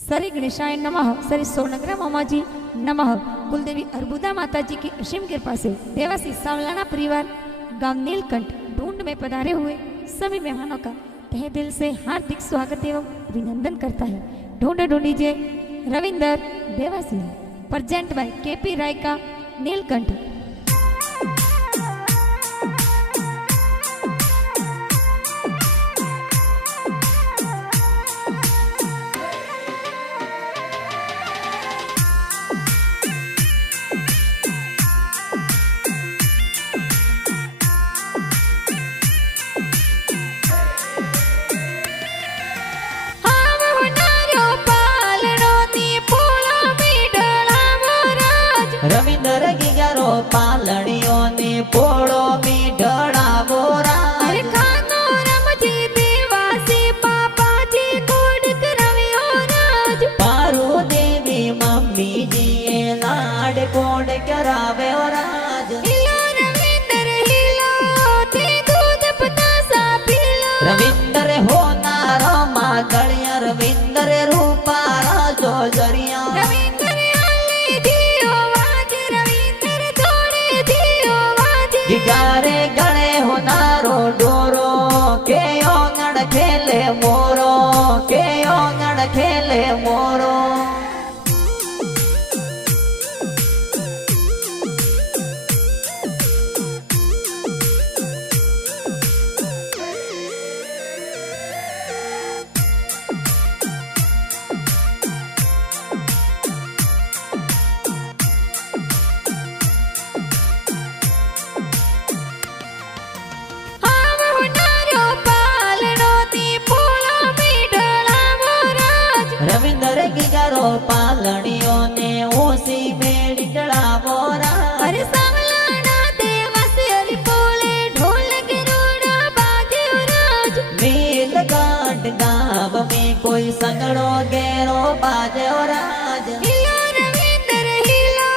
सरे गणेशाय नमः। सरे सोनग्रा मामाजी नमः। कुलदेवी अर्बुदा माता जी की असीम कृपा से देवासी सावलाना परिवार गांव नीलकंठ ढूंढ में पधारे हुए सभी मेहमानों का तहे दिल से हार्दिक स्वागत एवं अभिनंदन करता है। ढूंढ ढूंढीजिए Ravinder Dewasi present by KP Rai का नीलकंठ। रविंदर गिगारो पालड़ियों ने पोड़ो में ढड़ावो अरे खानो रमजी देवासी पापा जी कोड करवियो राज। पारू देवी मम्मी जी लाड कोड करावे राज। हिलो रविंदर हिलो ते दूध पतासा पीलो। रविंदर हो नारो मागड़िया रविंदर रूपारा जो जरिया। गिगारे गणे हो नारो डोरो के ओंगड़ खेले मोरो के ओंगड़ खेले मोरो। रविंदर गिगारो पालड़ियों ने ओसी बेड़ी चढ़ावो राज। अरे सावलाना देवासी हरि बोले ढोल गिरोड़ा बाजे राज। नील गांठ गाँव में कोई संगड़ो गेरो बाजे राज। हिलो रविंदर हिलो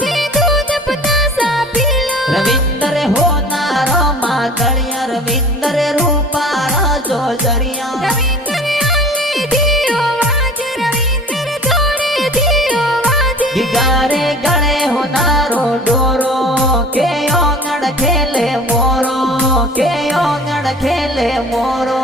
ते दूध पतासा पीलो। रविंदर हो नारो मागड़िया रविंदर रूपारा जो जरिया। गिगारे गणे हो नारो डोरो के ओंगड़ खेले मोरो के ओंगड़ खेले मोरो।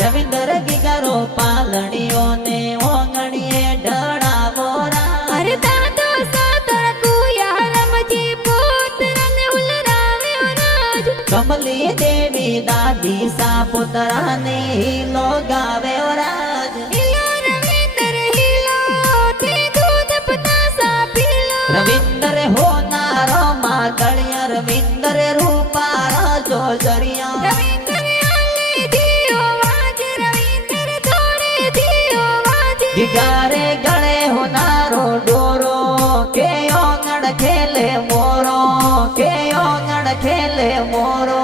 रविंदर गिगारो पालड़ियों ने ओंगड़िए ढड़ावो राज। अरे दादो सातर कुया रमजी पुत्र ने उलरावे राज। कमली देवी दादी सा पुत्रा ने हिलो गावे राज। हिलो रविंदर हिलो ते दूध पतासा पीलो। रविंदर हो नारो मागड़िया रविंदर रूपारा जो जरिया। गिगारे गणे हो नारो डोरो के ओंगड़ खेले मोरो के ओंगड़ खेले मोरो।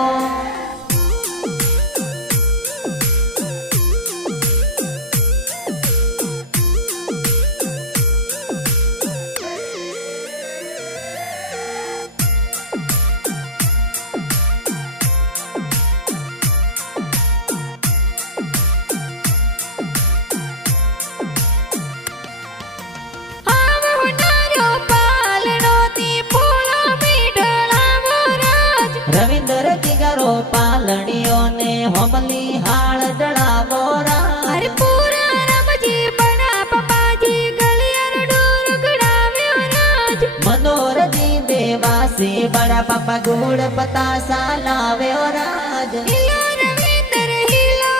रविंदर गिगारो पालड़ियों ने हमली हाड़ डड़ावो राज। अरे पूरा रमजी बड़ा पापा जी गलियार डोर गड़ावे राज। मनोर जी देवासी बड़ा पापा गुड़ पतासा लावे राज। हिलो रविंदर हिलो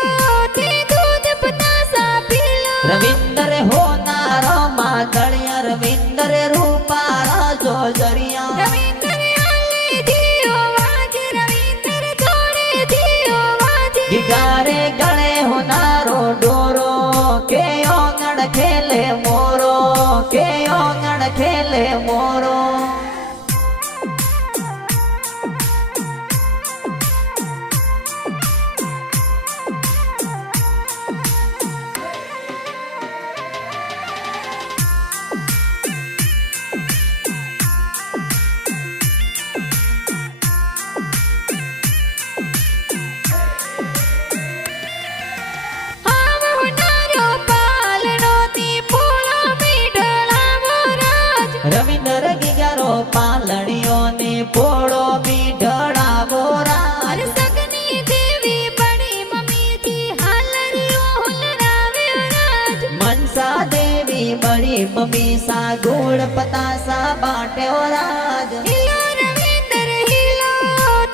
ते दूध पतासा पीलो। रविंदर हो नारो मागड़िया रविंदर रूपारा जो जरिया। गिगारे गणे हो नारो डोरो के ओंगड़ खेले मोरो के खेले मोरो। રવિન્દર ગીગારો પાલણીઓ ને પોળો બીઢડા બોરા। સગની દેવી બડી મમ્મીથી હાલરીઓ હુલરાવ્યો રાજ। મનસા દેવી બડી મમ્મી સા ગોળ પતાસા બાટ્યો રાજ। હિલો રવિન્દર હિલો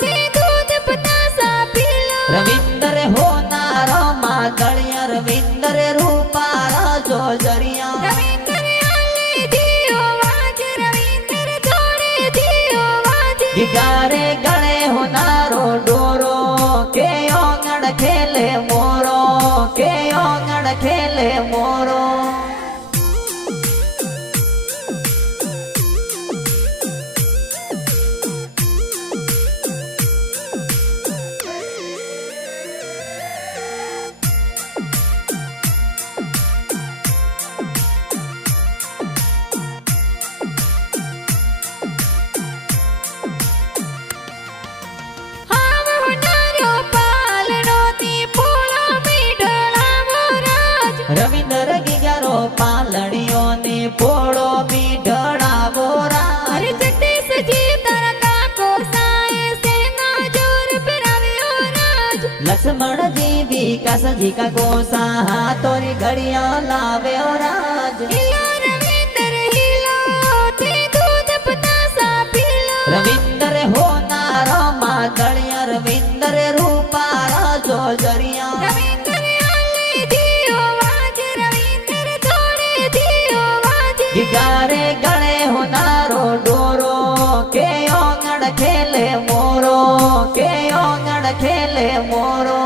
તે દૂધ પતાસા પીલો। રવિન્દર હોનારો માં ગળિયા રવિન્દર રૂપારા જો જરિયા। રવિન્દર આલે દિયો વાજ રવિન્દર જોડે દિયો વાજ। ગીગારે ગળે હોનારો ડોરો કે ઓંગણ ખેલે મોરો કે ઓંગણ ખેલે મોરો। રવિન્દર ગીગારો પાલણીઓ ને પોળો બીઢડા બોરા। અરે જગદીશ જી તારા કાકો સાએ સેના જોર પરાવ્યો રાજ। લક્ષ્મણજી વિકાસજી કા ગોસા હાથોરી ઘડિયા લાવ્યો રાજ। હિલો રવિન્દર હિલો તે દૂધ પતાસા પીલો। રવિન્દર હોનારો માં ગળિયા રવિન્દર રૂપારા જો જરિયા। રવિન્દર આલે દિયો વાજ રવિન્દર જોડે દિયો વાજ। ગીગારે ગળે હોનારો ડોરો કે ઓંગણ ખેલે મોરો કે ઓંગણ ખેલે મોરો।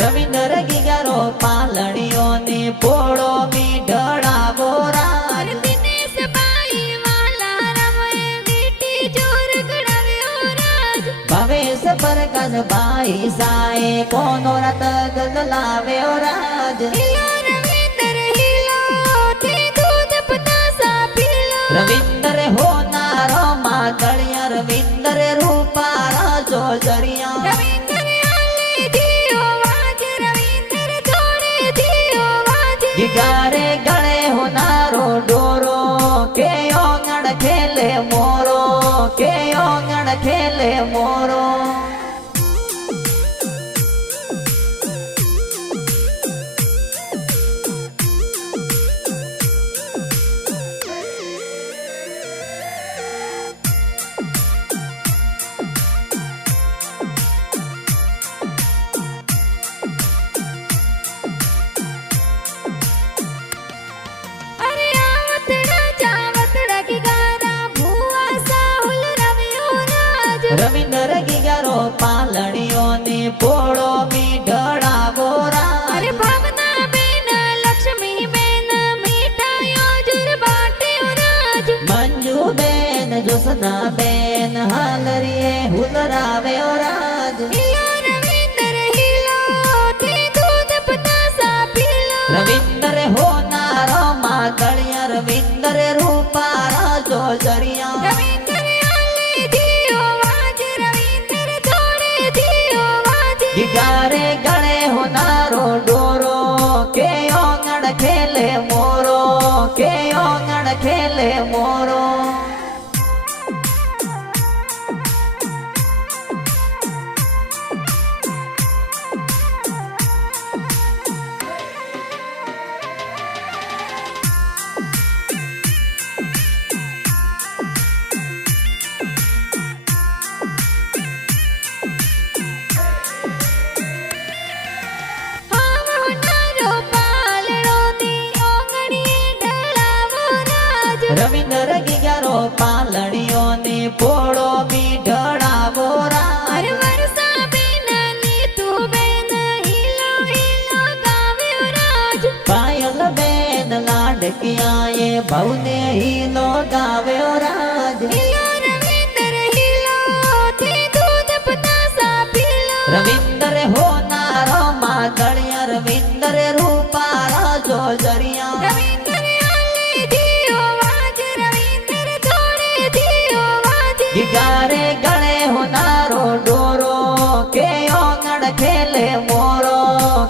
રવિન્દર ગીગારો પાલણીઓ ને પોળો બીઢડા બોરા। દિનેશ બાઈ વાલા રમે વીટી જોર ગળાવ્યો રાજ। ભવેશ પ્રકાશ બાઈ સાએ કોનો રત ગગલાવ્યો રાજ। હિલો રવિન્દર હિલો તે દૂધ પતાસા પીલો। રવિન્દર હોનારો માં ગળિયા રવિન્દર રૂપારા જો જરિયા। રવિન્દર આલે દિયો વાજ રવિન્દર જોડે દિયો વાજ। ગીગારે ગળે હોનારો ડોરો કે ઓંગણ ખેલે મોરો કે ઓંગણ ખેલે મોરો। અરે આવતડા જાવતડા કી ગારા ભુવા સા હુલરાવ્યો રાજ। રવિન્દર ગીગારો પાલણીઓ ને પોળો બીઢડા બોરા। અરે ભાવના બેન લક્ષ્મી બેન મીઠાયો જુર બાટ્યો રાજ। મંજુ બેન જોસના બેન હાલરીએ હુલરાવ્યો રાજ। હિલો રવિન્દર હિલો તે દૂધ પતાસા પીલો। રવિન્દર હોનારો માં ગળિયા રવિન્દર રૂપારા જો જરિયા। રવિન્દર આલે દિયો વાજ રવિન્દર જોડે દિયો વાજ। ગીગારે ગળે હોનારો ડોરો કે ઓંગણ ખેલે મોરો કે ઓંગણ ખેલે મોરો। રવિન્દર ગીગારો પાલણીઓની પોળો બી ઢળાવો રાજ અરે વર્ષા બેનની તું બેન હિલો હિલો ગાવ્યો રાજ પાયલ બેન લાડકિયાએ ભવને હીલો ગાવ્યો રાજ હિલો રવિન્દર હિલો તે દૂધ પતાસા પીલો રવિન્દર હોનારો માગળિયા રવિન્દર રૂપાળા જોજરિયા રવિન્દર આલે દિયો વાજ રવિન્દર થોડે દિયો વાજ ગીગારે ગળે હોનારો ડોરો કે ઓંગણ ખેલે મોરો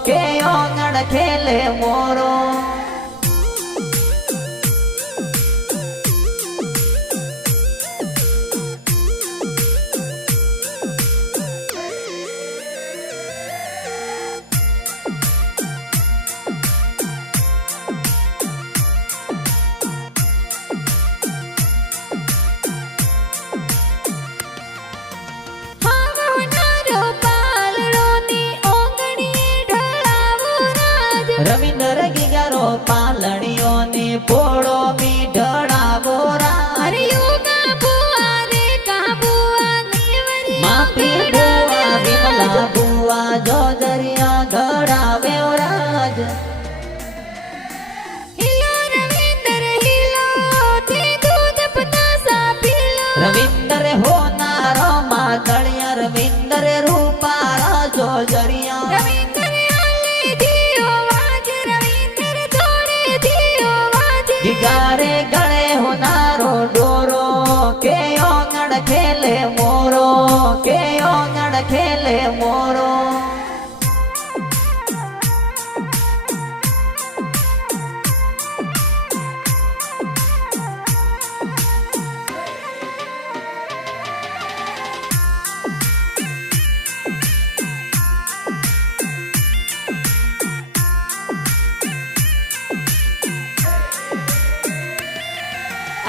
કે ઓંગણ ખેલે મોરો હાવનારો પાલરોની ઓંગણીએ ઢળાવો રાજ રવિન્દર ગીગારો પાલણીઓની પોળો બી ઢળાવો રાજ અરે યોગા બુઆ રે કા બુઆ નીવરી માપી બુઆ વિમલા બુઆ જોજરિયા ઘડાવ્યો રાજ હિલો રવિન્દર હિલો તે દૂધ પતાસા પીલો રવિન્દર હોનારો માગળિયા રવિન્દર રૂપાળા જોજરિયા રવિન્દર આલે દિયો વાજ રવિન્દર થોડે દિયો વાજ ગીગારે ગળે હોનારો ડોરો કે ઓંગણ ખેલે મોરો કે ઓંગણ ખેલે મોરો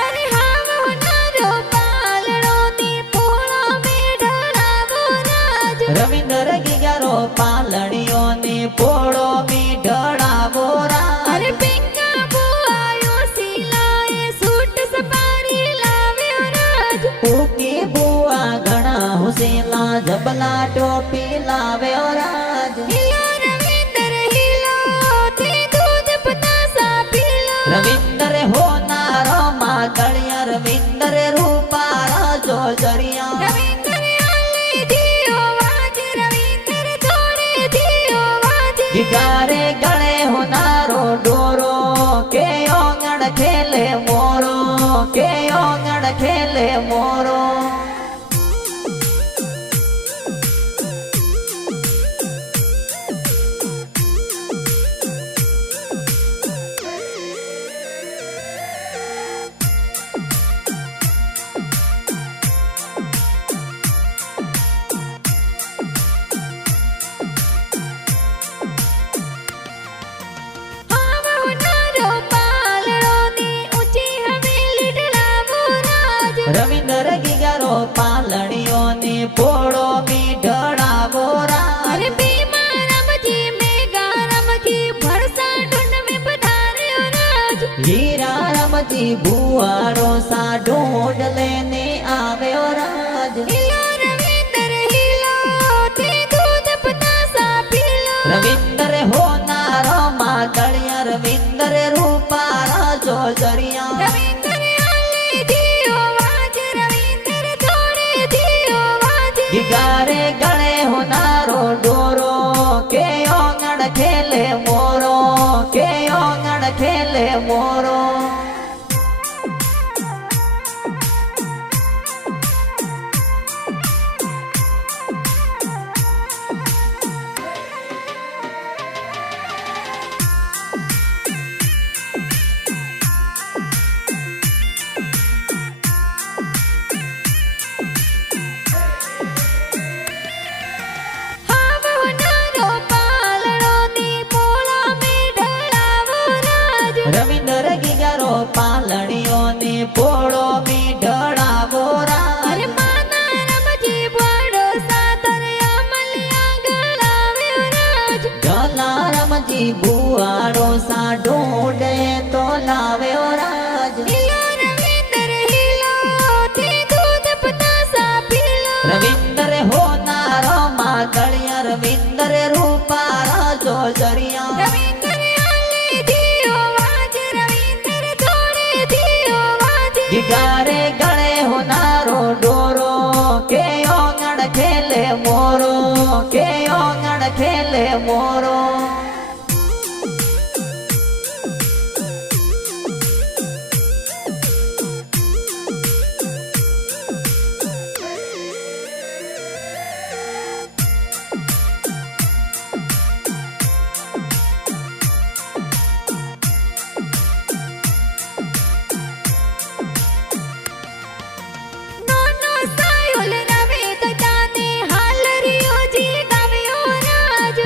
અરે હાવનારો પાલરોની પોળો મે ઢળાવો રાજ રવિન્દર ગીગારો પાલણીઓની પોળો બી ઢળાવો રાજ અરે પિંકા બુઆયો સિલાએ સૂટ સપારી લાવ્યો રાજ ઉકી બુઆ ઘણા હુસેલા જબલા ટોપી લાવ્યો રાજ હિલો રવિન્દર હિલો તે દૂધ પતાસા પીલો રવિન્દર હોનારો માગળિયા રવિન્દર રૂપાળા જોજરિયા રવિન્દર આલે દિયો વાજ રવિન્દર થોડે દિયો વાજ ગીગારે ગળે હોનારો ડોરો કે ઓંગણ ખેલે મોરો કે ઓંગણ ખેલે મોરો હાવનારો પાલરોની ઊંચી હવેલી ઢળાવો રાજ રવિન્દર ગીગારો પાલણીઓની પોળો બી ઢળાવો રાજ અરે ભીમા રમજી મેઘા રમજી ભરસા ઢૂંઢ में પધાર્યો રાજ હીરા રમજી ભુવારો સા ઢૂંઢ લેને આવ્યો રાજ હિલો રવિન્દર હિલો તે દૂધ પતાસા પીલો રવિન્દર હોનારો માગળિયા રવિન્દર રૂપાળા જોજરિયા રવિન્દર આલે દિયો વાજ રવિન્દર થોડે દિયો વાજ ગીગારે ગળે હોનારો ડોરો કે ઓંગણ ખેલે મોરો કે ઓંગણ ખેલે મોરો जिगारे गले होनारो डोरो के ओंगण खेले मोरो के ओंगण खेले मोरो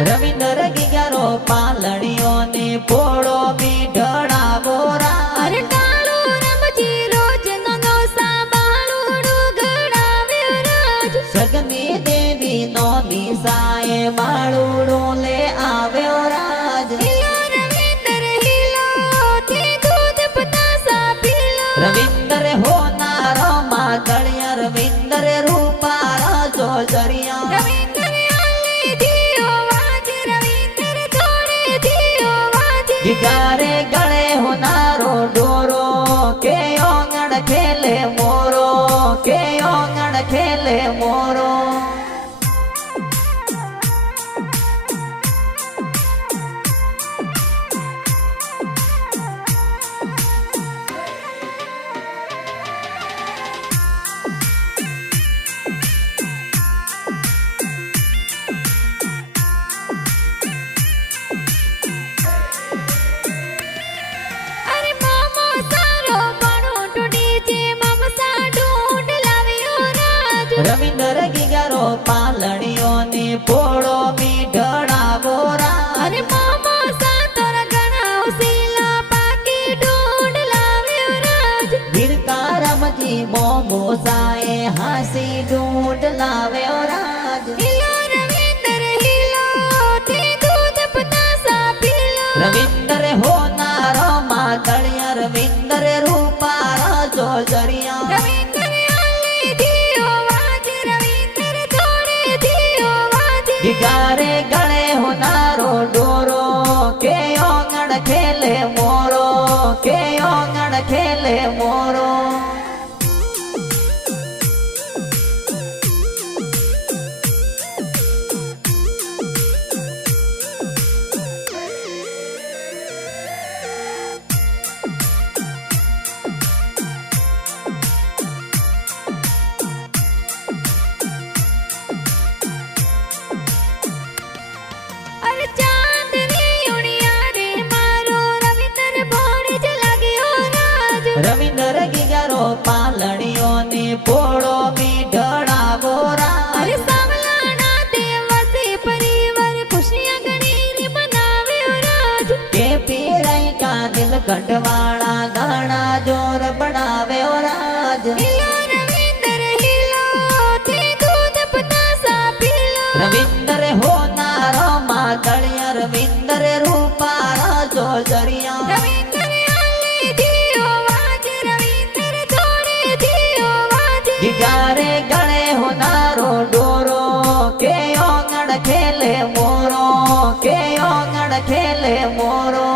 रविंदर गिगारो पालड़ियों ने पोड़ो मीठड़ा बोरा अरे काळो रमजी रोज ननो सांभाळू डुगडावे राज सगनी देवी नो निसाए बाळूड़ो ले आव्यो राज हिलो रविंदर हिलो ते दूध पतासा पीलो रविंदर होनारो मातड़िया रविंदर रूपारा जो जरिया रविंदर आले दियो वाज रविंदर थोड़े दियो वाज जिगारे गले होनारो डोरो के ओंगण खेले मोरो के ओंगण खेले मोरो अरे मामा सारो बणो टूटी जे मामा सा ढूंढ लाव्यो राज रविंदर गिगारो पालड़ियों ने पोड़ो मीठड़ा बोरा अरे मामा सा तोरा गणा उसीला पाकी ढूंढ लाव्यो राज गिरकारम जी मोमो साए हासी ढूंढ लावे राज हिलो रविंदर हिलो ते दूध पतासा पीलो रविंदर होनारो मातड़िया रविंदर रूपारा जो जरिया रविंदर आले दियो वाज रविंदर थोड़े दियो वाज जिगारे गले होनारो डोरो के ओंगण खेले मोरो के ओंगण खेले मोरो अरे चांदनी उड़िया रे मारो रविंदर भोड़ जला गयो राज रविंदर गिगारो पालड़ियों ने पोड़ो मीठड़ा बोरा अरे सावलाना देवसी परिवार खुशियां गणी रे मनावे राज के पीराई का दिल कटवाड़ा गाना जोर बढ़ावे राज हिलो रविंदर हिलो ते दूध पतासा पीलो रविंदर होनारो मातड़िया रविंदर रूपारा जो जरिया रविंदर आले दियो वाज रविंदर थोड़े दियो वाज जिगारे गले होनारो डोरो के ओंगण खेले मोरो के ओंगण खेले मोरो